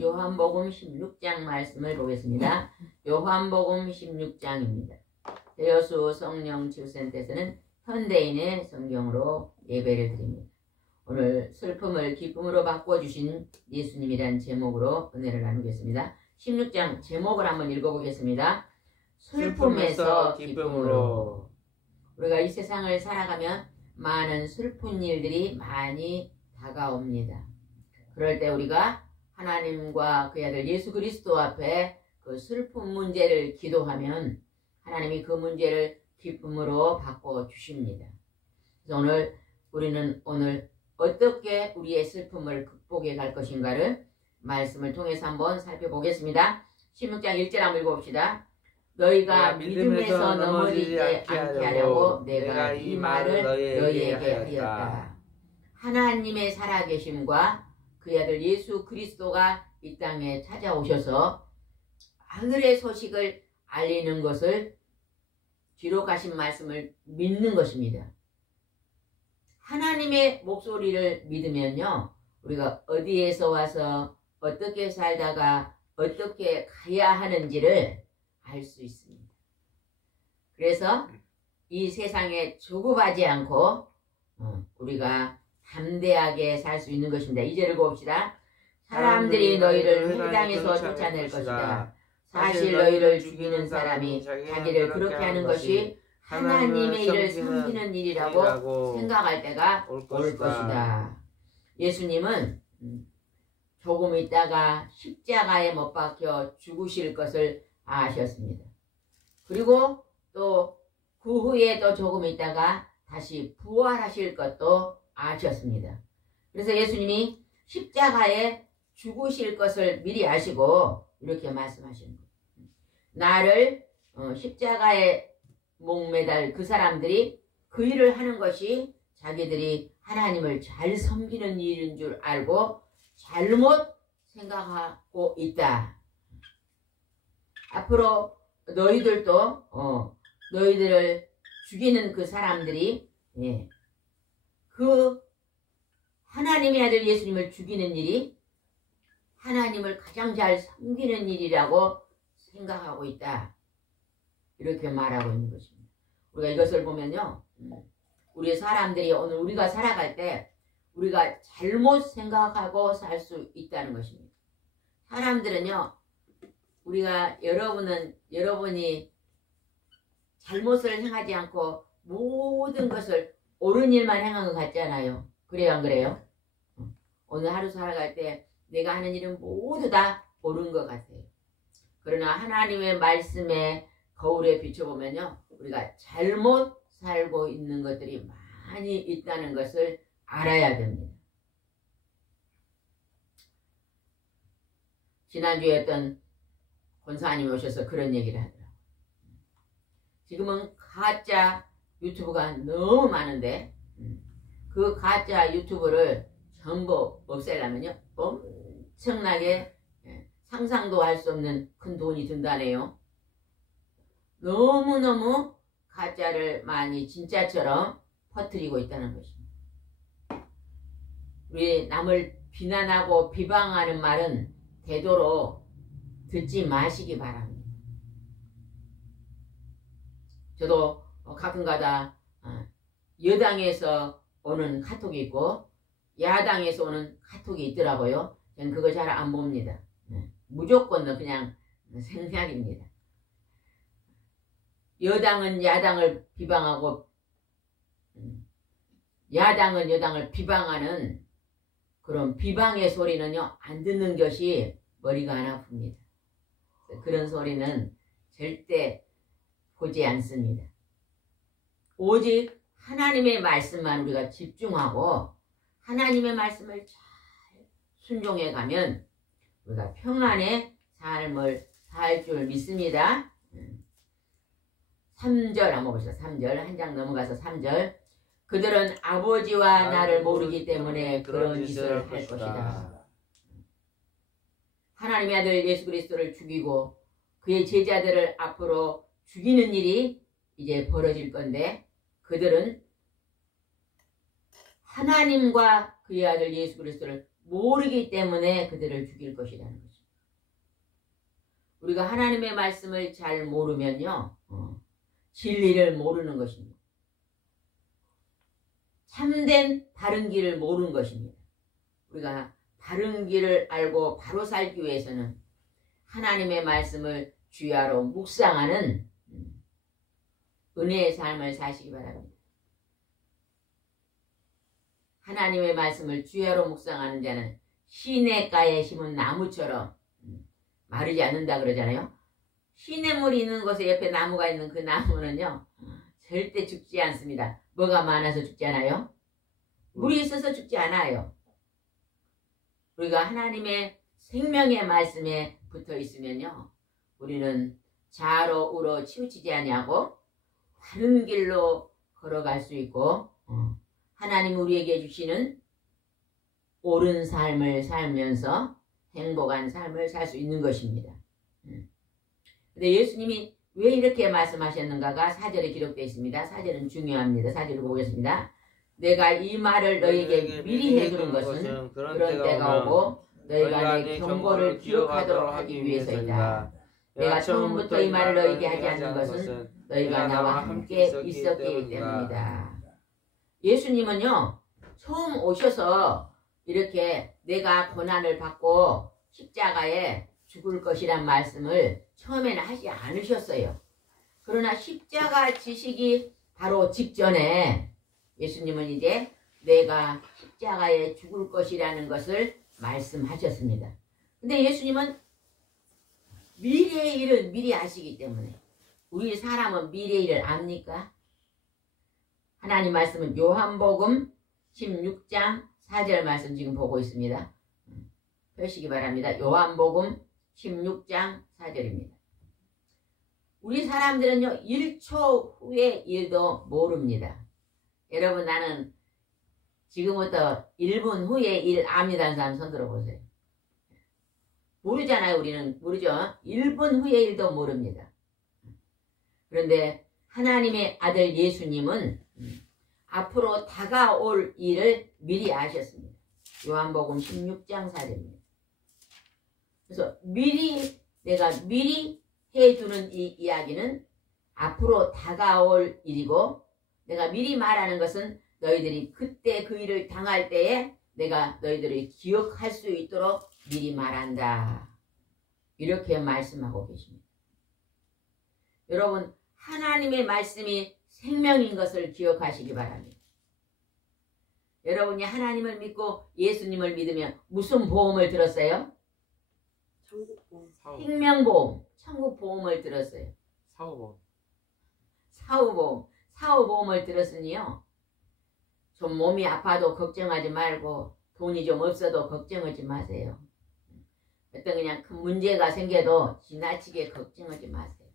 요한복음 16장 말씀을 보겠습니다. 요한복음 16장입니다. 대여수 성령 치유센터에서는 현대인의 성경으로 예배를 드립니다. 오늘 슬픔을 기쁨으로 바꿔주신 예수님이란 제목으로 은혜를 나누겠습니다. 16장 제목을 한번 읽어보겠습니다. 슬픔에서 기쁨으로. 우리가 이 세상을 살아가면 많은 슬픈 일들이 많이 다가옵니다. 그럴 때 우리가 하나님과 그의 아들 예수 그리스도 앞에 그 슬픈 문제를 기도하면 하나님이 그 문제를 기쁨으로 바꿔주십니다. 그래서 우리는 오늘 어떻게 우리의 슬픔을 극복해 갈 것인가를 말씀을 통해서 한번 살펴보겠습니다. 16장 1절 한번 읽어봅시다. 너희가 믿음에서 넘어지지 않게 하려고 내가 이 말을 너희에게 하였다. 하나님의 살아계심과 그의 아들 예수 그리스도가 이 땅에 찾아오셔서 하늘의 소식을 알리는 것을 기록하신 말씀을 믿는 것입니다. 하나님의 목소리를 믿으면요, 우리가 어디에서 와서 어떻게 살다가 어떻게 가야 하는지를 알 수 있습니다. 그래서 이 세상에 조급하지 않고 우리가 담대하게 살 수 있는 것입니다. 2절을 봅시다. 사람들이 너희를 이 땅에서 쫓아낼 것이다. 사실 너희를 죽이는 사람이 자기를 그렇게 하는 것이 하나님의 일을 섬기는 일이라고 생각할 때가 올 것이다. 예수님은 조금 있다가 십자가에 못 박혀 죽으실 것을 아셨습니다. 그리고 또 그 후에 또 조금 있다가 다시 부활하실 것도 아셨습니다. 그래서 예수님이 십자가에 죽으실 것을 미리 아시고 이렇게 말씀하시는 거예요. 나를 십자가에 목매달 그 사람들이 그 일을 하는 것이 자기들이 하나님을 잘 섬기는 일인 줄 알고 잘못 생각하고 있다. 앞으로 너희들도 너희들을 죽이는 그 사람들이 그 하나님의 아들 예수님을 죽이는 일이 하나님을 가장 잘 섬기는 일이라고 생각하고 있다. 이렇게 말하고 있는 것입니다. 우리가 이것을 보면요. 우리 사람들이 오늘 우리가 살아갈 때 우리가 잘못 생각하고 살 수 있다는 것입니다. 사람들은요. 우리가 여러분이 잘못을 행하지 않고 모든 것을 옳은 일만 행한 것 같잖아요. 그래요 안 그래요? 오늘 하루 살아갈 때 내가 하는 일은 모두 다 옳은 것 같아요. 그러나 하나님의 말씀에 거울에 비춰보면요. 우리가 잘못 살고 있는 것들이 많이 있다는 것을 알아야 됩니다. 지난주에 어떤 권사님이 오셔서 그런 얘기를 하더라고요. 지금은 가짜 유튜브가 너무 많은데 그 가짜 유튜브를 전부 없애려면요. 엄청나게 상상도 할 수 없는 큰 돈이 든다네요. 너무너무 가짜를 많이 진짜처럼 퍼뜨리고 있다는 것입니다. 우리 남을 비난하고 비방하는 말은 되도록 듣지 마시기 바랍니다. 저도 가끔가다 여당에서 오는 카톡이 있고 야당에서 오는 카톡이 있더라고요. 저는 그거 잘 안 봅니다. 무조건 그냥 생략입니다. 여당은 야당을 비방하고 야당은 여당을 비방하는 그런 비방의 소리는요. 안 듣는 것이 머리가 안 아픕니다. 그런 소리는 절대 보지 않습니다. 오직 하나님의 말씀만 우리가 집중하고 하나님의 말씀을 잘 순종해 가면 우리가 평안의 삶을 살 줄 믿습니다. 3절 한번 봅시다. 3절 한 장 넘어가서 3절 그들은 아버지와 나를 모르기 때문에 그런 짓을 할 것이다. 하나님의 아들 예수 그리스도를 죽이고 그의 제자들을 앞으로 죽이는 일이 이제 벌어질 건데 그들은 하나님과 그의 아들 예수 그리스도를 모르기 때문에 그들을 죽일 것이라는 것입니다. 우리가 하나님의 말씀을 잘 모르면요. 진리를 모르는 것입니다. 참된 바른 길을 모르는 것입니다. 우리가 바른 길을 알고 바로 살기 위해서는 하나님의 말씀을 주야로 묵상하는 은혜의 삶을 사시기 바랍니다. 하나님의 말씀을 주야로 묵상하는 자는 시냇가에 심은 나무처럼 마르지 않는다 그러잖아요. 시냇물이 있는 곳에 옆에 나무가 있는 그 나무는요. 절대 죽지 않습니다. 뭐가 많아서 죽지 않아요? 물이 있어서 죽지 않아요. 우리가 하나님의 생명의 말씀에 붙어 있으면요. 우리는 좌로 우로 치우치지 아니하고 바른 길로 걸어갈 수 있고 하나님 우리에게 주시는 옳은 삶을 살면서 행복한 삶을 살 수 있는 것입니다. 근데 예수님이 왜 이렇게 말씀하셨는가가 4절에 기록되어 있습니다. 4절은 중요합니다. 4절 보겠습니다. 내가 이 말을 너에게 미리 해두는 것은 그런 때가 오고 너희가 내 경고를 기억하도록 하기 위해서이다. 내가 처음부터 이 말을 너에게 하지 않는 것은 너희가 나와 함께 있었기 때문이다. 예수님은요. 처음 오셔서 이렇게 내가 고난을 받고 십자가에 죽을 것이란 말씀을 처음에는 하지 않으셨어요. 그러나 십자가 지시기 바로 직전에 예수님은 이제 내가 십자가에 죽을 것이라는 것을 말씀하셨습니다. 근데 예수님은 미래의 일을 미리 아시기 때문에 우리 사람은 미래의 일을 압니까? 하나님 말씀은 요한복음 16장 4절 말씀 지금 보고 있습니다. 펴시기 바랍니다. 요한복음 16장 4절입니다. 우리 사람들은요 1초 후의 일도 모릅니다. 여러분 나는 지금부터 1분 후에 일 압니다는 사람 손 들어보세요. 모르잖아요. 우리는 모르죠. 1분 후의 일도 모릅니다. 그런데 하나님의 아들 예수님은 앞으로 다가올 일을 미리 아셨습니다. 요한복음 16장 4절입니다. 그래서 내가 미리 해두는 이 이야기는 앞으로 다가올 일이고, 내가 미리 말하는 것은 너희들이 그때 그 일을 당할 때에 내가 너희들이 기억할 수 있도록 미리 말한다. 이렇게 말씀하고 계십니다. 여러분, 하나님의 말씀이 생명인 것을 기억하시기 바랍니다. 여러분이 하나님을 믿고 예수님을 믿으면 무슨 보험을 들었어요? 천국보험. 생명보험, 천국보험을 들었어요. 사후보험. 사후보험을 들었으니요, 좀 몸이 아파도 걱정하지 말고 돈이 좀 없어도 걱정하지 마세요. 어떤 그냥 큰 문제가 생겨도 지나치게 걱정하지 마세요.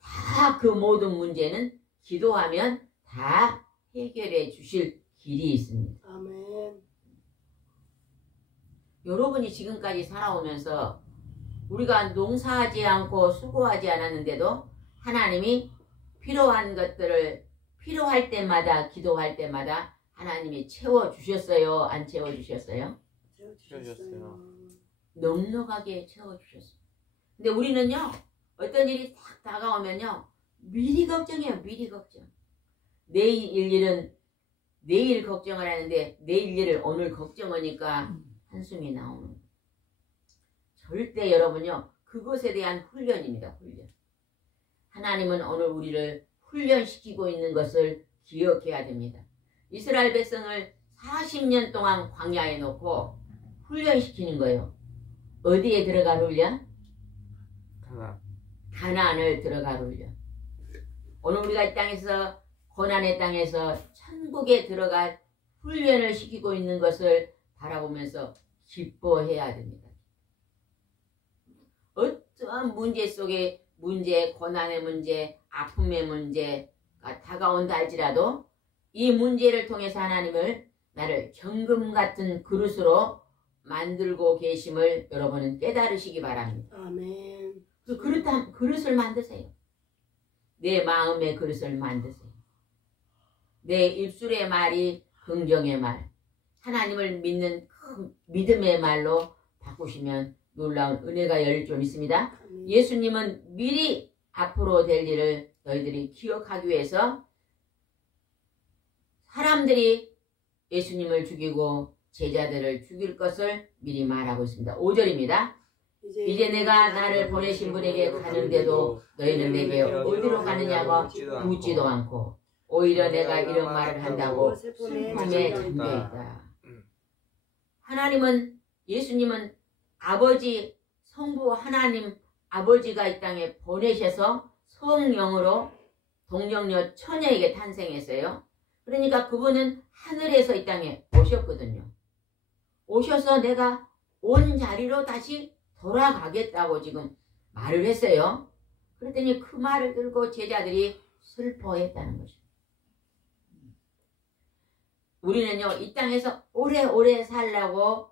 다 그 모든 문제는 기도하면 다 해결해 주실 길이 있습니다. 아멘. 여러분이 지금까지 살아오면서 우리가 농사하지 않고 수고하지 않았는데도 하나님이 필요한 것들을 필요할 때마다 기도할 때마다 하나님이 채워주셨어요? 안 채워주셨어요? 채워주셨어요. 넉넉하게 채워주셨어요. 근데 우리는요, 어떤 일이 딱 다가오면요, 미리 걱정해요. 미리 걱정. 내일 일은 내일 걱정을 하는데 내일 일을 오늘 걱정하니까 한숨이 나오는 거예요. 절대 여러분요, 그것에 대한 훈련입니다. 훈련. 하나님은 오늘 우리를 훈련시키고 있는 것을 기억해야 됩니다. 이스라엘 백성을 40년 동안 광야에 놓고 훈련시키는 거예요. 어디에 들어갈 훈련? 가나안을 들어갈 훈련. 오늘 우리가 이 땅에서, 고난의 땅에서 천국에 들어갈 훈련을 시키고 있는 것을 바라보면서 기뻐해야 됩니다. 어떠한 문제 속에 고난의 문제, 아픔의 문제가 다가온다 할지라도 이 문제를 통해서 하나님을 나를 경금 같은 그릇으로 만들고 계심을 여러분은 깨달으시기 바랍니다. 아멘. 그 그릇을 만드세요. 내 마음의 그릇을 만드세요. 내 입술의 말이 긍정의 말, 하나님을 믿는 그 믿음의 말로 바꾸시면 놀라운 은혜가 열릴 줄 믿습니다. 예수님은 미리 앞으로 될 일을 너희들이 기억하기 위해서 사람들이 예수님을 죽이고 제자들을 죽일 것을 미리 말하고 있습니다. 5절입니다. 이제 내가 나를 보내신 분에게 가는데도 너희는 내게 어디로 가느냐고 묻지도 않고 오히려 내가 이런 말을 한다고 슬픔에 잠겨있다. 예수님은 아버지, 성부 하나님 아버지가 이 땅에 보내셔서 성령으로 동정녀 처녀에게 탄생했어요. 그러니까 그분은 하늘에서 이 땅에 오셨거든요. 오셔서 내가 온 자리로 다시 돌아가겠다고 지금 말을 했어요. 그랬더니 그 말을 들고 제자들이 슬퍼했다는 것입니다. 우리는요, 이 땅에서 오래오래 살라고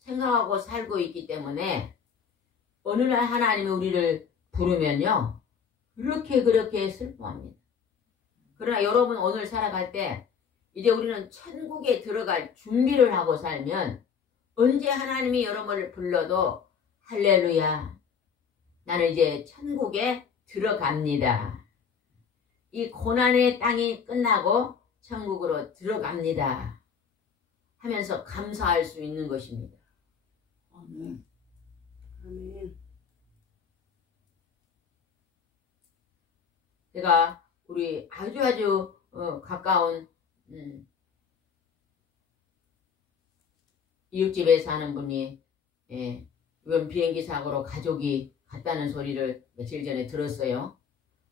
생각하고 살고 있기 때문에 어느 날 하나님이 우리를 부르면요, 그렇게 슬퍼합니다. 그러나 여러분 오늘 살아갈 때 이제 우리는 천국에 들어갈 준비를 하고 살면 언제 하나님이 여러분을 불러도 할렐루야, 나는 이제 천국에 들어갑니다. 이 고난의 땅이 끝나고 천국으로 들어갑니다 하면서 감사할 수 있는 것입니다. 아멘. 아멘. 제가 우리 아주 가까운 이웃집에 사는 분이 이번 비행기 사고로 가족이 갔다는 소리를 며칠 전에 들었어요.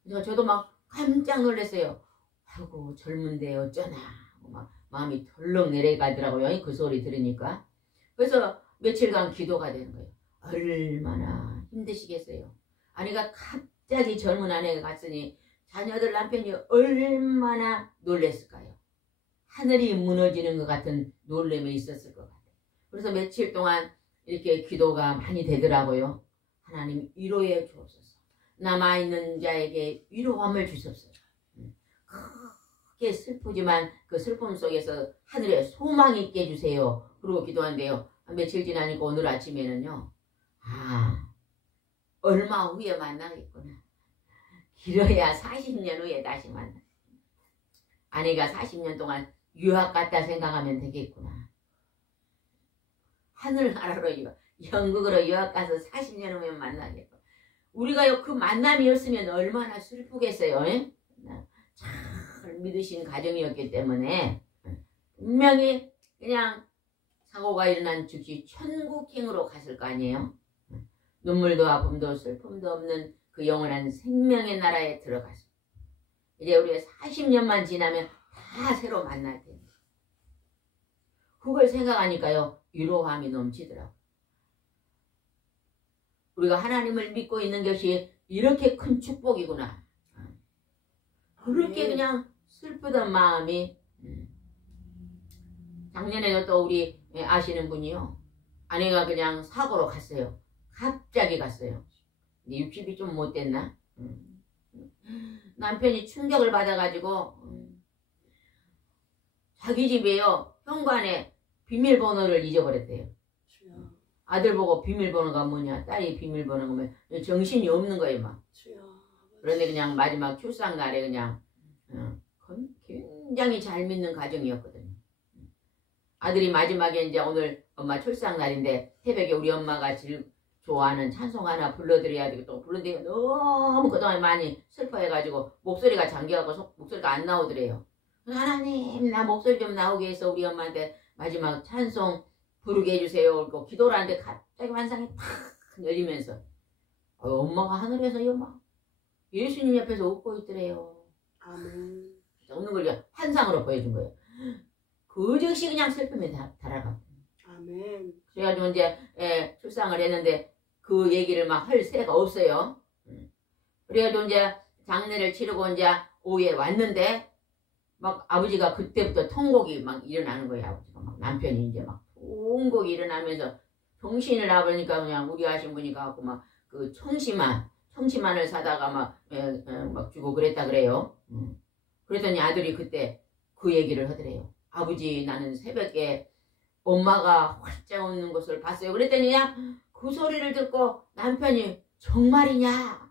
그래서 저도 막 깜짝 놀랐어요. 아이고 젊은데 어쩌나 하고 막 마음이 덜렁 내려가더라고요. 그 소리 들으니까. 그래서 며칠간 기도가 되는 거예요. 얼마나 힘드시겠어요. 아내가 갑자기 젊은 아내가 갔으니 자녀들 남편이 얼마나 놀랬을까요. 하늘이 무너지는 것 같은 놀람이 있었을 것 같아요. 그래서 며칠 동안 이렇게 기도가 많이 되더라고요. 하나님 위로해 주옵소서. 남아있는 자에게 위로함을 주옵소서. 크게 그렇게 슬프지만 그 슬픔 속에서 하늘에 소망이 있게 해주세요. 그러고 기도한대요. 며칠 지나니까 오늘 아침에는요. 아, 얼마 후에 만나겠구나. 길어야 40년 후에 다시 만나. 아내가 40년 동안 유학 갔다 생각하면 되겠구나. 하늘나라로 영국으로 유학 가서 40년 후에 만나겠구나. 우리가 그 만남이었으면 얼마나 슬프겠어요. 잘 믿으신 가정이었기 때문에 분명히 그냥 사고가 일어난 즉시 천국행으로 갔을 거 아니에요. 눈물도 아픔도 슬픔도 없는 그 영원한 생명의 나라에 들어갔어. 이제 우리가 40년만 지나면 다 새로 만날 텐데. 그걸 생각하니까요. 위로함이 넘치더라고. 우리가 하나님을 믿고 있는 것이 이렇게 큰 축복이구나. 그렇게 그냥 슬프던 마음이 작년에도 또 우리 아시는 분이요. 아내가 그냥 사고로 갔어요. 갑자기 갔어요. 60이 좀 못 됐나? 남편이 충격을 받아가지고 자기 집에요. 현관에 비밀번호를 잊어버렸대요. 아들 보고 비밀번호가 뭐냐? 딸이 비밀번호가 뭐냐? 정신이 없는 거예요 막. 그런데 그냥 마지막 출산 날에 그냥 굉장히 잘 믿는 가정이었거든요. 아들이 마지막에 이제 오늘 엄마 출산 날인데 새벽에 우리 엄마가 좋아하는 찬송 하나 불러드려야 되고 또 불러드리고 너무 그동안 많이 슬퍼해가지고 목소리가 잠겨가고 목소리가 안 나오더래요. 하나님 나 목소리 좀 나오게 해서 우리 엄마한테 마지막 찬송 부르게 해주세요. 그리고 기도를 하는데 갑자기 환상이 탁 열리면서 엄마가 하늘에서 막 예수님 옆에서 웃고 있더래요. 아멘. 웃는 걸 환상으로 보여준 거예요. 그 즉시 그냥 슬픔에 달아갔고. 아멘. 그래가지고 이제 출산을 했는데 그 얘기를 막 할 새가 없어요. 그래가지고 이제 장례를 치르고 이제 오후에 왔는데 막 아버지가 그때부터 통곡이 막 일어나는 거예요. 아버지가 막 남편이 이제 막 통곡이 일어나면서 정신을 나버리니까 그냥 우리 하신 분이 가갖고 막 그 청심환을 사다가 막 주고 그랬다 그래요. 그랬더니 아들이 그때 그 얘기를 하더래요. 아버지 나는 새벽에 엄마가 활짝 웃는 것을 봤어요. 그랬더니 그냥 그 소리를 듣고 남편이 정말이냐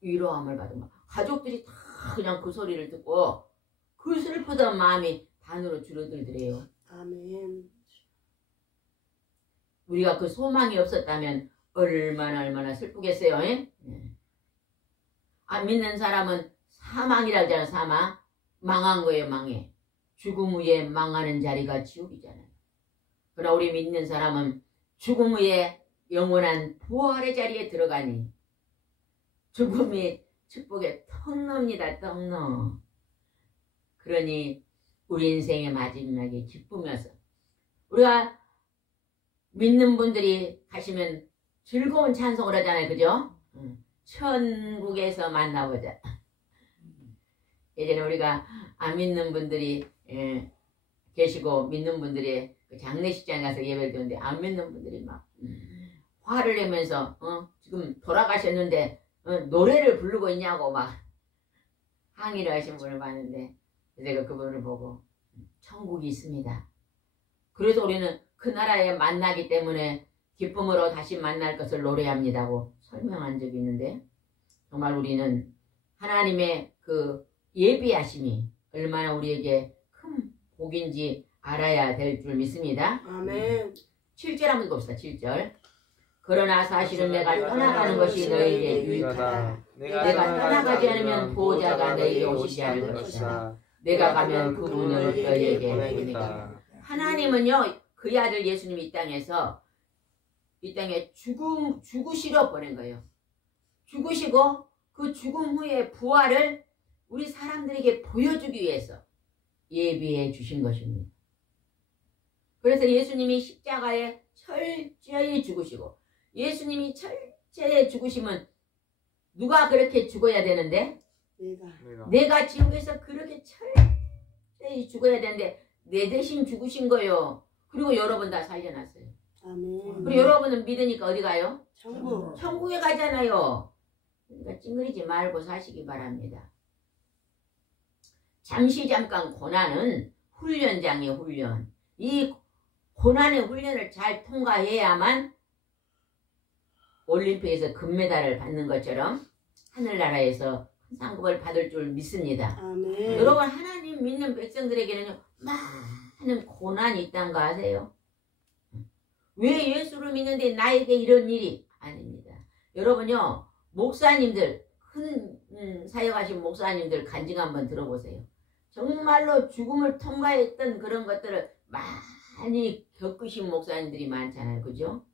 위로함을 받은 거야. 가족들이 다 그냥 그 소리를 듣고 그 슬프던 마음이 반으로 줄어들더래요. 아멘. 우리가 그 소망이 없었다면 얼마나 슬프겠어요. 안 믿는 사람은 사망이라고 하잖아요. 사망. 망한 거예요. 망해. 죽음 후에 망하는 자리가 지옥이잖아요. 그러나 우리 믿는 사람은 죽음 후에 영원한 부활의 자리에 들어가니 죽음이 축복의 턱너입니다. 턱너. 그러니 우리 인생의 마지막에 기쁘면서 우리가 믿는 분들이 가시면 즐거운 찬송을 하잖아요. 그죠? 천국에서 만나보자. 예전에 우리가 안 믿는 분들이 계시고 믿는 분들이 장례식장에 가서 예배를 드는데 안 믿는 분들이 막 화를 내면서 지금 돌아가셨는데 노래를 부르고 있냐고 막 항의를 하신 분을 봤는데 제가 그분을 보고 천국이 있습니다. 그래서 우리는 그 나라에 만나기 때문에 기쁨으로 다시 만날 것을 노래합니다고 설명한 적이 있는데 정말 우리는 하나님의 그 예비하심이 얼마나 우리에게 큰 복인지 알아야 될 줄 믿습니다. 아멘. 7절 한번 봅시다. 7절. 그러나 사실은 내가 떠나가는 것이 너희에게 유익하다. 내가 떠나가지 않으면 보호자가 너희에게 오시지 않을 것이다. 내가 가면 그분을 너희에게 보내겠다. 하나님은요 그의 아들 예수님이 이 땅에 죽으시러 보낸 거예요. 죽으시고 그 죽음 후에 부활을 우리 사람들에게 보여주기 위해서 예비해 주신 것입니다. 그래서 예수님이 십자가에 철저히 죽으시고 예수님이 철저히 죽으시면 누가 그렇게 죽어야 되는데? 내가 지옥에서 그렇게 철저히 죽어야 되는데 내 대신 죽으신 거예요. 그리고 여러분 다 살려놨어요. 아멘. 그리고 여러분은 믿으니까 어디 가요? 천국. 천국에 가잖아요. 그러니까 찡그리지 말고 사시기 바랍니다. 잠시 잠깐 고난은 훈련장의 훈련. 이 고난의 훈련을 잘 통과해야만 올림픽에서 금메달을 받는 것처럼 하늘나라에서 큰 상급을 받을 줄 믿습니다. 아멘. 여러분, 하나님 믿는 백성들에게는요, 많은 고난이 있다는 거 아세요? 왜 예수를 믿는데 나에게 이런 일이? 아닙니다. 여러분요, 목사님들, 큰 사역하신 목사님들 간증 한번 들어보세요. 정말로 죽음을 통과했던 그런 것들을 많이 겪으신 목사님들이 많잖아요. 그죠?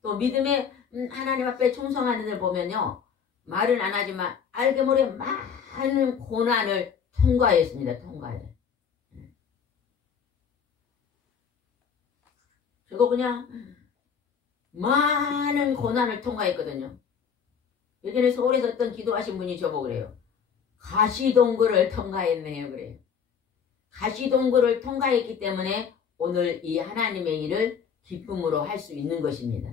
또 믿음의 하나님 앞에 충성하는 들 보면요, 말은 안 하지만 알게 모르게 많은 고난을 통과했습니다. 통과해. 저도 그냥 많은 고난을 통과했거든요. 예전에 서울에서 어떤 기도하신 분이 저보고 그래요. 가시동굴을 통과했네요. 그래요. 가시동굴을 통과했기 때문에 오늘 이 하나님의 일을 기쁨으로 할 수 있는 것입니다.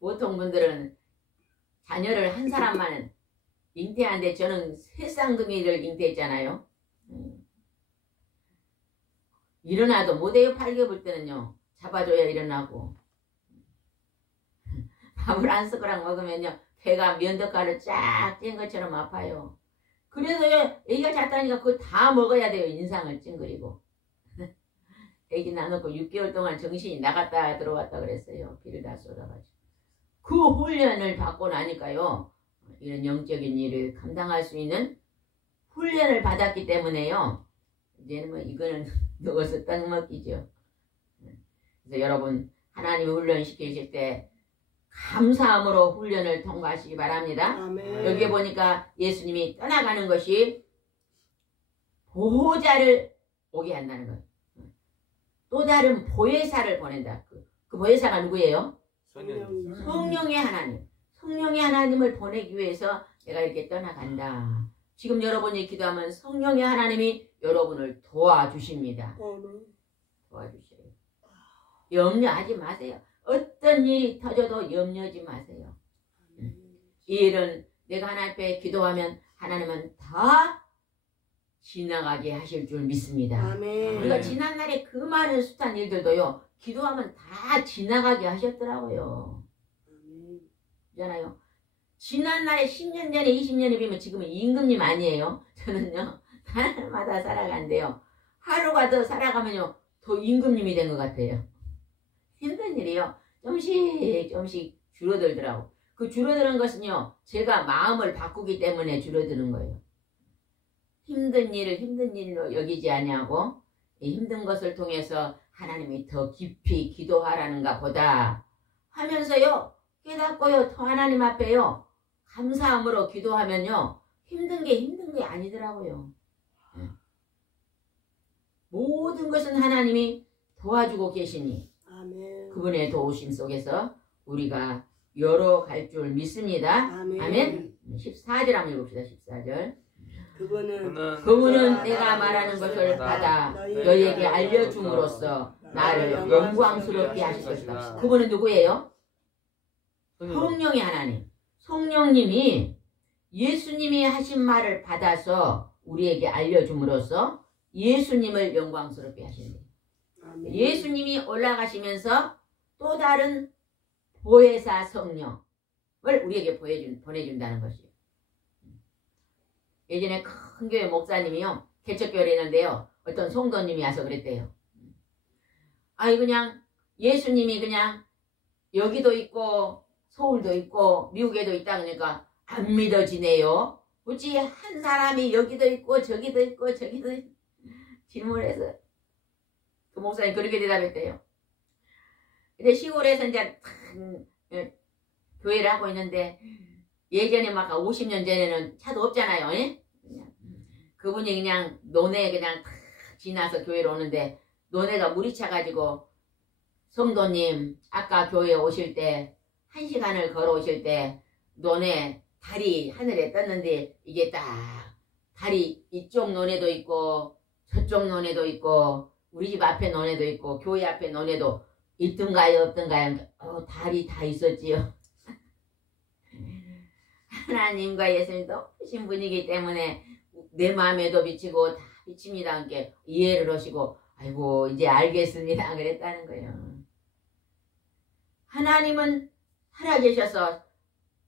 보통 분들은 자녀를 한 사람만 잉태하는데 저는 세 쌍둥이를 잉태했잖아요. 일어나도 못해요. 8개월 때는요. 잡아줘야 일어나고. 밥을 한 숟가락 먹으면요. 배가 면도가루 쫙 찐 것처럼 아파요. 그래서요. 애기가 잤다니까 그거 다 먹어야 돼요. 인상을 찡그리고. 애기 나놓고 6개월 동안 정신이 나갔다 들어왔다 그랬어요. 피를 다 쏟아가지고. 그 훈련을 받고 나니까요. 이런 영적인 일을 감당할 수 있는 훈련을 받았기 때문에요. 이제는 뭐 이거는 넣어서 딱 먹기죠. 그래서 여러분 하나님이 훈련시키실 때 감사함으로 훈련을 통과하시기 바랍니다. 아멘. 여기에 보니까 예수님이 떠나가는 것이 보호자를 오게 한다는 거예요. 또 다른 보혜사를 보낸다. 그 보혜사가 누구예요? 성령의 하나님. 성령의 하나님을 보내기 위해서 내가 이렇게 떠나간다. 지금 여러분이 기도하면 성령의 하나님이 여러분을 도와주십니다. 도와주셔요. 염려하지 마세요. 어떤 일이 터져도 염려하지 마세요. 이 일은 내가 하나님 앞에 기도하면 하나님은 다 지나가게 하실 줄 믿습니다. 아멘. 우리가 지난날에 그 많은 숱한 일들도요. 기도하면 다 지나가게 하셨더라고요. 있잖아요. 지난날에 10년 전에 20년에 비하면 지금은 임금님 아니에요. 저는요. 날마다 살아간대요. 하루가 더 살아가면요. 더 임금님이 된 것 같아요. 힘든 일이요. 조금씩 줄어들더라고. 그 줄어드는 것은요. 제가 마음을 바꾸기 때문에 줄어드는 거예요. 힘든 일을 힘든 일로 여기지 아니하고 이 힘든 것을 통해서 하나님이 더 깊이 기도하라는가 보다 하면서요. 깨닫고요. 더 하나님 앞에요. 감사함으로 기도하면요. 힘든 게 아니더라고요. 모든 것은 하나님이 도와주고 계시니 아멘. 그분의 도우심 속에서 우리가 열어갈 줄 믿습니다. 아멘. 아멘. 14절 한번 읽읍시다. 14절. 그분은 내가 말하는 것을 받아 너희에게 알려줌으로써 나를 영광스럽게 하실 것이다. 그분은 누구예요? 성령의 하나님. 성령님이 예수님이 하신 말을 받아서 우리에게 알려줌으로써 예수님을 영광스럽게 하신다. 예수님이 올라가시면서 또 다른 보혜사 성령을 우리에게 보내준다는 것이에요. 예전에 큰 교회 목사님이요. 개척교회를 했는데요. 어떤 성도님이 와서 그랬대요. 아이 그냥 예수님이 그냥 여기도 있고 서울도 있고 미국에도 있다 그러니까 안 믿어지네요. 굳이 한 사람이 여기도 있고 저기도 있고 저기도 있고 질문해서 그 목사님 그렇게 대답했대요. 근데 시골에서 이제 교회를 하고 있는데 예전에 막 50년 전에는 차도 없잖아요. 에? 그분이 그냥 논에 그냥 지나서 교회로 오는데 논에가 물이 차가지고 성도님 아까 교회에 오실 때 1시간을 걸어오실 때 논에 달이 하늘에 떴는데 이게 딱 달이 이쪽 논에도 있고 저쪽 논에도 있고 우리 집 앞에 논에도 있고 교회 앞에 논에도 있던가요 없던가요? 달이 다 있었지요. 하나님과 예수님이 높으신 분이기 때문에 내 마음에도 비치고 다 비칩니다. 함께 이해를 하시고 아이고 이제 알겠습니다 그랬다는 거예요. 하나님은 살아계셔서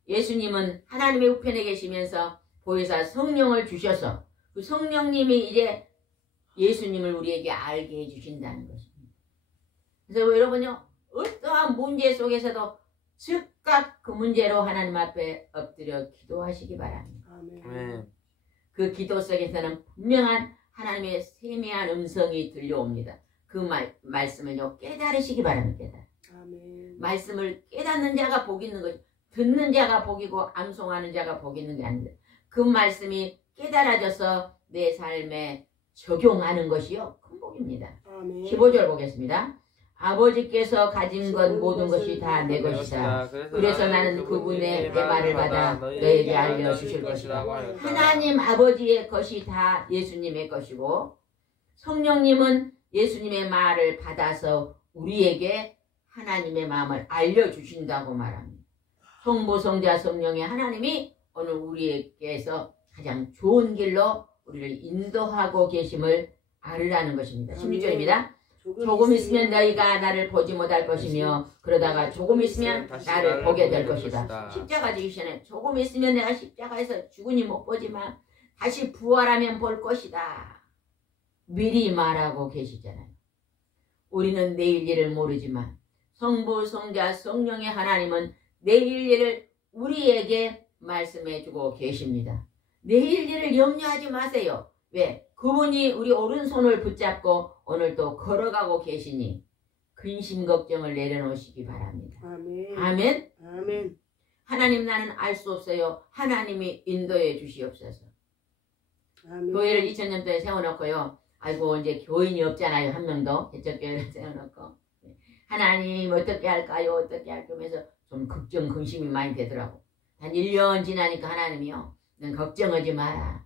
예수님은 하나님의 우편에 계시면서 보혜사 성령을 주셔서 그 성령님이 이제 예수님을 우리에게 알게 해주신다는 것입니다. 그래서 여러분요 어떠한 문제 속에서도 즉각 그 문제로 하나님 앞에 엎드려 기도하시기 바랍니다. 아멘. 그 기도 속에서는 분명한 하나님의 세미한 음성이 들려옵니다. 그 말씀을요 깨달으시기 바랍니다. 아멘. 말씀을 깨닫는 자가 복 있는 것이 듣는 자가 복이고 암송하는 자가 복 있는 게 아닙니다. 그 말씀이 깨달아져서 내 삶에 적용하는 것이요 큰 복입니다. 아멘. 15절 보겠습니다. 아버지께서 가진 것 모든 것이 다 내 것이다. 그래서 나는 그분의 내 말을 받아 너에게 알려주실 것이다. 하나님 아버지의 것이 다 예수님의 것이고 성령님은 예수님의 말을 받아서 우리에게 하나님의 마음을 알려주신다고 말합니다. 성부 성자 성령의 하나님이 오늘 우리에게서 가장 좋은 길로 우리를 인도하고 계심을 알으라는 것입니다. 16절입니다. 조금 있으면 너희가 나를 보지 못할 것이며 그러다가 조금 있으면 나를 보게 될 것이다. 십자가 지기 조금 있으면 내가 십자가에서 죽으니 못 보지만 다시 부활하면 볼 것이다. 미리 말하고 계시잖아요. 우리는 내일 일을 모르지만 성부 성자 성령의 하나님은 내일 일을 우리에게 말씀해주고 계십니다. 내일 일을 염려하지 마세요. 왜? 그분이 우리 오른손을 붙잡고 오늘도 걸어가고 계시니 근심 걱정을 내려놓으시기 바랍니다. 아멘. 아멘. 아멘. 하나님 나는 알 수 없어요. 하나님이 인도해 주시옵소서. 아멘. 교회를 2000년도에 세워놓고요. 아이고 이제 교인이 없잖아요. 한 명도 개척교회를 세워놓고 하나님 어떻게 할까요? 어떻게 할까요? 하면서 좀 걱정 근심이 많이 되더라고. 한 1년 지나니까 하나님이요. 넌 걱정하지 마라.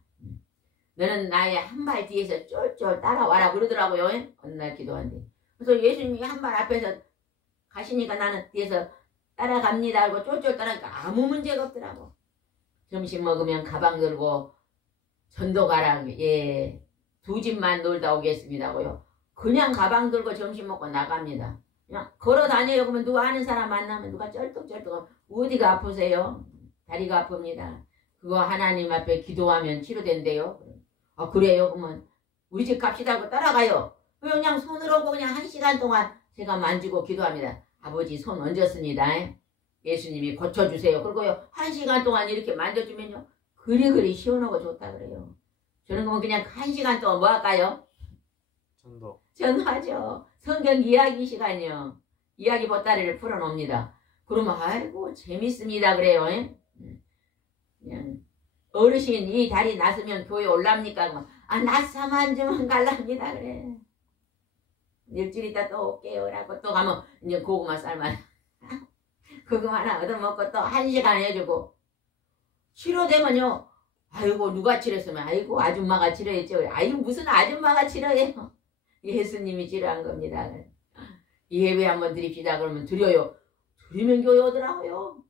너는 나의 한 발 뒤에서 쫄쫄 따라와라 그러더라고요. 어느 날 기도한데. 그래서 예수님이 한 발 앞에서 가시니까 나는 뒤에서 따라갑니다 하고 쫄쫄 따라가니까 아무 문제가 없더라고. 점심 먹으면 가방 들고 전도 가라. 예, 2집만 놀다 오겠습니다고요. 그냥 가방 들고 점심 먹고 나갑니다. 그냥 걸어 다녀요. 그러면 누가 아는 사람 만나면 누가 쩔뚝쩔뚝 어디가 아프세요? 다리가 아픕니다. 그거 하나님 앞에 기도하면 치료된대요. 아 그래요? 그러면 우리 집 갑시다 하고 따라가요. 그냥 손을 얹고 그냥 1시간 동안 제가 만지고 기도합니다. 아버지 손 얹었습니다. 예수님이 고쳐주세요. 그리고요 1시간 동안 이렇게 만져주면요 그리 시원하고 좋다 그래요. 저는 그러면 그냥 1시간 동안 뭐 할까요? 전도하죠. 성경 이야기 시간이요. 이야기 보따리를 풀어놓습니다. 그러면 아이고 재밌습니다 그래요. 그냥 어르신 이 다리 났으면 교회 올랍니까? 아 낮사만 좀 갈랍니다 그래. 일주일 있다 또 올게요 라고 또 가면 이제 고구마 쌀만 고구마 하나 얻어먹고 또 1시간 해주고 치료되면요 아이고 누가 치료했으면 아이고 아줌마가 치료했죠. 아이고 무슨 아줌마가 치료해요. 예수님이 치료한 겁니다. 예배 한번 드립시다 그러면 드려요. 드리면 교회 오더라고요.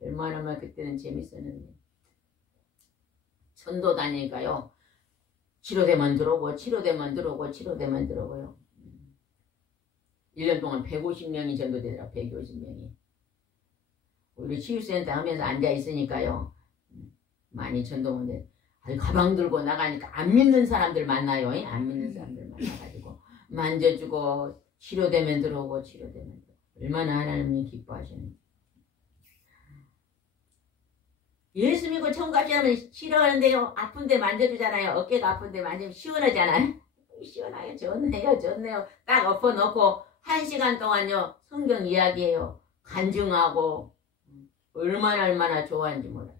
얼마나 그때는 재밌었는데. 전도 다니니까요. 치료되면 들어오고 치료되면 들어오고 치료되면 들어오고요. 1년 동안 150명이 전도되더라고요. 150명이. 우리 치유센터 하면서 앉아있으니까요. 많이 전도원들 가방 들고 나가니까 안 믿는 사람들 만나요. 안 믿는 사람들 만나가지고 만져주고 치료되면 들어오고 치료되면 들어오고. 얼마나 하나님이 기뻐하시는지. 예수 믿고 천국 갑시다면 싫어하는데요. 아픈데 만져주잖아요. 어깨가 아픈데 만지면 시원하잖아요. 시원하게 좋네요. 딱 엎어놓고 1시간 동안요. 성경 이야기해요. 간증하고 얼마나 좋아하는지 몰라요.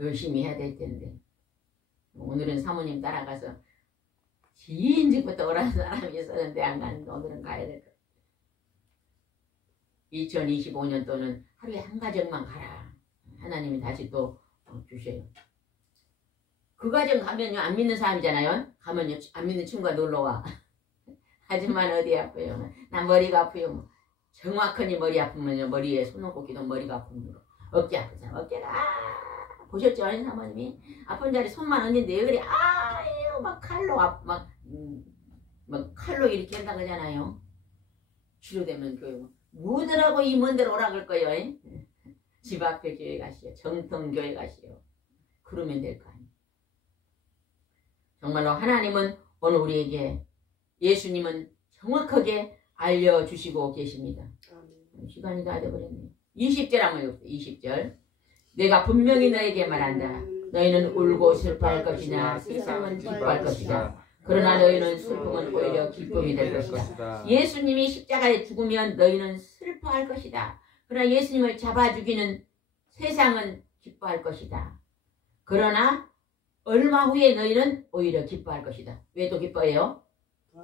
열심히 해야 될 텐데. 오늘은 사모님 따라가서 진즉부터 오라는 사람이 있었는데 안 갔는데 오늘은 가야 될 것 같아요. 2025년도는 하루에 한 가정만 가라. 하나님이 다시 또 주셔요. 그 가정 가면요 안 믿는 사람이잖아요. 가면요 안 믿는 친구가 놀러와. 아줌마는 어디 아파요? 난 머리가 아파요. 정확하니 머리 아프면 머리에 손 놓고 기도 머리가 아픈 거. 어깨 아픈 사람 어깨가 보셨죠? 사모님이 아픈 자리 손만 얹는데 왜 그래? 아유 막 칼로 막 칼로 이렇게 한다 그러잖아요. 치료되면 교회 뭐더라고 이 먼 데로 오라 그럴 거예요. 집 앞에 교회 가시오. 정통 교회 가시오. 그러면 될 거 아니에요. 정말로 하나님은 오늘 우리에게 예수님은 정확하게 알려주시고 계십니다. 시간이 다 돼버렸네요. 20절 한번 읽읍시다. 20절. 내가 분명히 너에게 말한다. 너희는 울고 슬퍼할 것이나 세상은 기뻐할 것이다. 그러나 너희는 슬픔은 오히려 기쁨이 될 것이다. 예수님이 십자가에 죽으면 너희는 슬퍼할 것이다. 그러나 예수님을 잡아 죽이는 세상은 기뻐할 것이다. 그러나 얼마 후에 너희는 오히려 기뻐할 것이다. 왜 또 기뻐해요?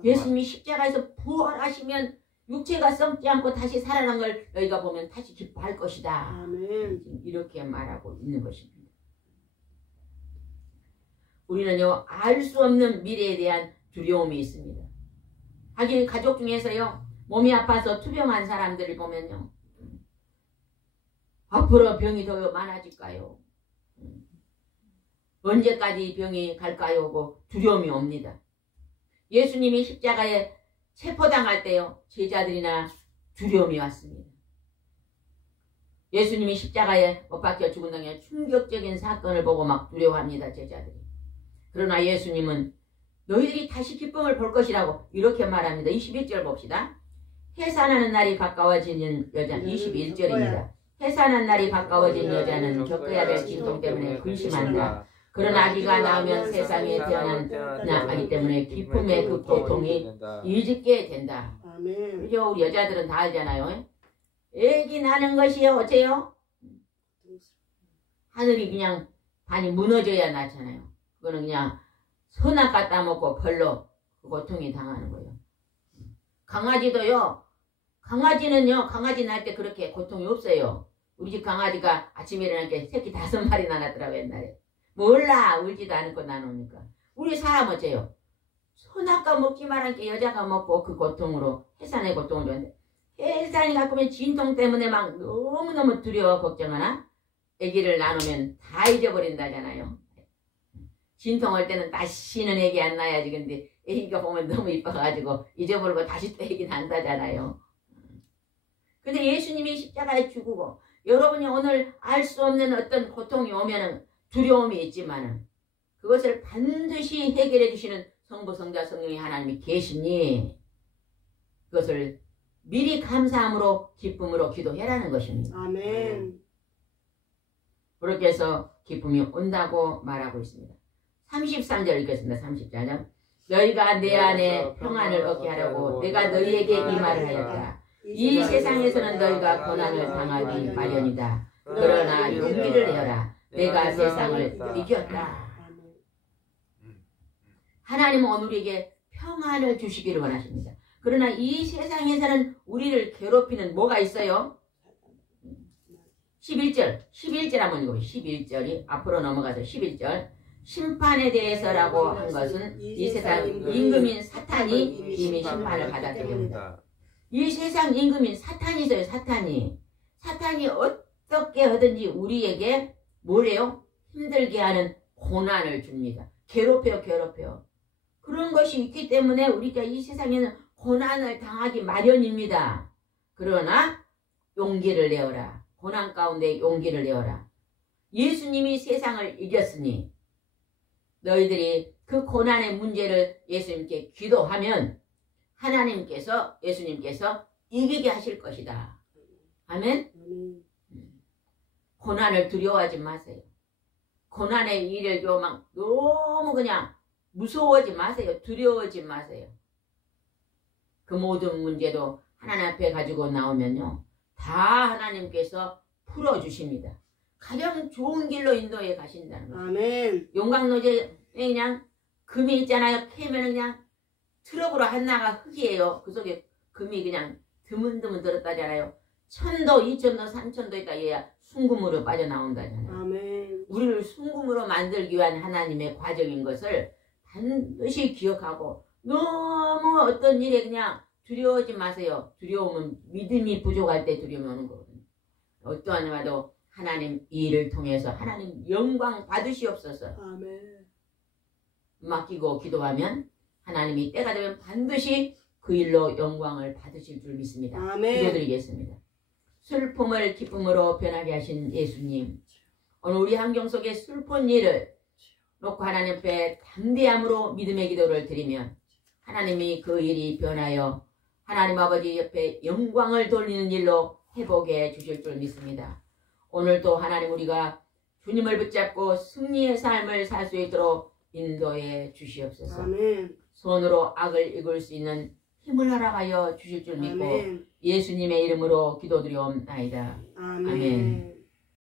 예수님이 십자가에서 부활하시면 육체가 썩지 않고 다시 살아난 걸 너희가 보면 다시 기뻐할 것이다. 아멘. 이렇게 말하고 있는 것입니다. 우리는요, 알 수 없는 미래에 대한 두려움이 있습니다. 하긴 가족 중에서요, 몸이 아파서 투병한 사람들을 보면요, 앞으로 병이 더 많아질까요? 언제까지 병이 갈까요? 하고 두려움이 옵니다. 예수님이 십자가에 체포당할 때요, 제자들이나 두려움이 왔습니다. 예수님이 십자가에 못 박혀 죽은 당에 충격적인 사건을 보고 막 두려워합니다, 제자들이. 그러나 예수님은 너희들이 다시 기쁨을 볼 것이라고 이렇게 말합니다. 21절 봅시다. 해산하는 날이 가까워지는 여자, 21절입니다. 해산하는 날이 가까워진 여자는 겪어야 될 진통 때문에 근심한다. 그러나 아기가 나오면 세상에 태어난 아기 때문에 기쁨의 그 고통이 잊게 된다. 그죠? 우리 여자들은 다 알잖아요. 아기 나는 것이 어째요? 하늘이 그냥 반이 무너져야 낳잖아요. 그거는 그냥 선악 갖다 먹고 벌로 고통이 당하는 거예요. 강아지도요. 강아지는요. 강아지 낳을 때 그렇게 고통이 없어요. 우리 집 강아지가 아침에 일어나니까 새끼 5마리나 낳았더라고 옛날에. 몰라 울지도 않고 나누니까. 우리 사람 어째요? 선악과 먹기만 한 게 여자가 먹고 그 고통으로 해산의 고통을 줬는데 해산이 가끔은 진통 때문에 막 너무너무 두려워 걱정하나 아기를 나누면 다 잊어버린다잖아요. 진통할 때는 다시는 아기 안 낳아야지. 근데 아기가 보면 너무 이뻐가지고 잊어버리고 다시 또 아기 난다잖아요. 근데 예수님이 십자가에 죽고 여러분이 오늘 알 수 없는 어떤 고통이 오면은 두려움이 있지만은 그것을 반드시 해결해 주시는 성부, 성자, 성령의 하나님이 계시니 그것을 미리 감사함으로 기쁨으로 기도해라는 것입니다. 아멘. 그렇게 해서 기쁨이 온다고 말하고 있습니다. 33절 읽겠습니다. 34절. 너희가 내 안에 평안을 얻게 하려고 내가 너희에게 이 말을 하였다. 이 세상에서는 너희가 고난을 당하기 마련이다. 그러나 용기를 내어라. 내가 세상을 이겼다. 하나님은 오늘 우리에게 평안을 주시기를 원하십니다. 그러나 이 세상에서는 우리를 괴롭히는 뭐가 있어요? 11절 한번 읽어보세요. 11절이 앞으로 넘어가서 11절. 심판에 대해서라고 한 것은 이 세상 임금인 사탄이 이미 심판을 받았기 때문이다. 이 세상 임금인 사탄이 있어요. 사탄이 어떻게 하든지 우리에게 뭐래요? 힘들게 하는 고난을 줍니다. 괴롭혀요. 그런 것이 있기 때문에 우리가 이 세상에는 고난을 당하기 마련입니다. 그러나 용기를 내어라. 고난 가운데 용기를 내어라. 예수님이 세상을 이겼으니 너희들이 그 고난의 문제를 예수님께 기도하면 하나님께서 예수님께서 이기게 하실 것이다. 아멘? 고난을 두려워하지 마세요. 고난의 일을 막 너무 그냥 무서워하지 마세요. 두려워하지 마세요. 그 모든 문제도 하나님 앞에 가지고 나오면요. 다 하나님께서 풀어주십니다. 가장 좋은 길로 인도해 가신다는 거예요. 아멘. 용광로제 그냥 금이 있잖아요. 캐면 그냥 트럭으로 하나가 흙이에요. 그 속에 금이 그냥 드문드문 들었다잖아요. 1000도, 2000도, 3000도 있다 얘야 순금으로 빠져나온다잖아요. 아멘. 우리를 순금으로 만들기 위한 하나님의 과정인 것을 반드시 기억하고 너무 어떤 일에 그냥 두려워하지 마세요. 두려움은 믿음이 부족할 때 두려움이 오는 거거든요. 어떠한 와도 하나님 이 일을 통해서 하나님 영광 받으시옵소서. 아멘. 맡기고 기도하면 하나님이 때가 되면 반드시 그 일로 영광을 받으실 줄 믿습니다. 아멘. 기도드리겠습니다. 슬픔을 기쁨으로 변하게 하신 예수님, 오늘 우리 환경 속에 슬픈 일을 놓고 하나님 앞에 담대함으로 믿음의 기도를 드리면 하나님이 그 일이 변하여 하나님 아버지 옆에 영광을 돌리는 일로 회복해 주실 줄 믿습니다. 오늘도 하나님 우리가 주님을 붙잡고 승리의 삶을 살 수 있도록 인도해 주시옵소서. 아멘. 손으로 악을 이길 수 있는 힘을 허락하여 주실 줄 믿고 아멘. 예수님의 이름으로 기도드리옵나이다. 아멘. 아멘.